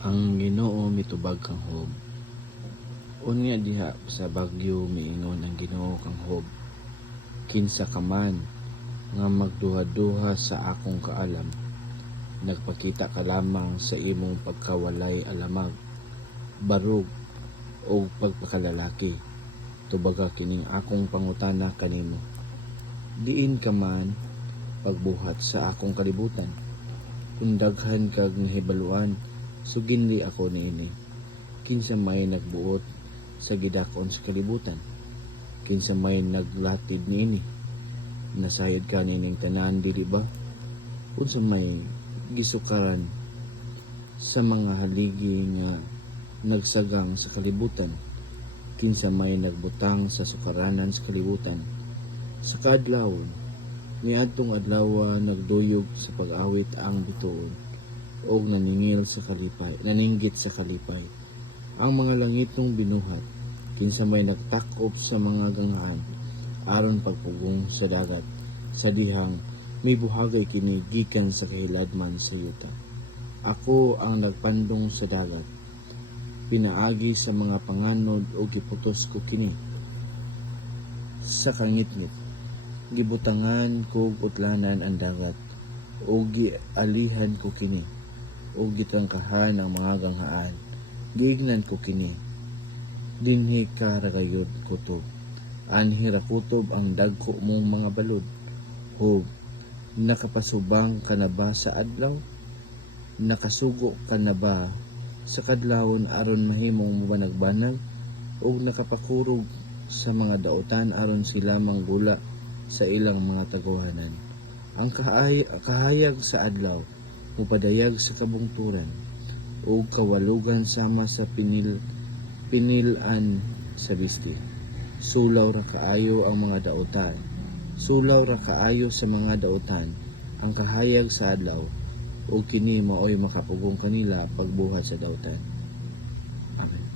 Ang Ginoo mitubag kang Hob. Unya diha sa Bagyo miingon ang Ginoo kang Hob. Kinsa ka man nga magduha-duha sa akong kaalam, nagpakita ka lamang sa imong pagkawalay alamag, barug o pagpakalalaki. Tubaga kining akong pangutana kanimo. Diin ka man pagbuhat sa akong kalibutan. Kung daghan kag nahibaluan, suginli ako niini. Kinsa may nagbuot sa gidakon sa kalibutan. Kinsa may naglatid niini. Nasayod ka nining tanan dili ba? Unsa may gisukaran sa mga haligi nga nagsagang sa kalibutan. Kinsa may nagbutang sa sukaranan sa kalibutan. Sa kadlawon, miadtong adlaw nagduyog sa pag-awit ang bituon og naninggit sa kalipay. Ang mga langitong binuhat, kinsa may nagtakop sa mga gangaan aron pagpugong sa dagat, sa dihang may buhagay kini gikan sa kahiladman sa yuta. Ako ang nagpandong sa dagat, pinaagi sa mga panganod o giputos ko kini sa kangitngit. Gibutangan ko utlanan ang dagat o gialihan ko kini o gitangkahan ang mga ganghaan. Giignan ko kini dinhi karagayod kutob. Anhi ra kutob ang dagko mong mga balod. Hob, nakapasubang ka na ba sa adlaw? Nakasugo ka na ba sa kadlawon aron mahimong banag-banag? O nakapakurog sa mga dautan aron sila manggula sa ilang mga taguhanan? Ang kahayag sa adlaw mupadayag sa kabungturan o kawalugan sama sa pinilan sa bisti. Sulaw ra kaayo ang mga dautan. Sulaw ra kaayo sa mga dautan ang kahayag sa adlaw o kini maoy makapugong kanila pagbuhat sa dautan. Amen.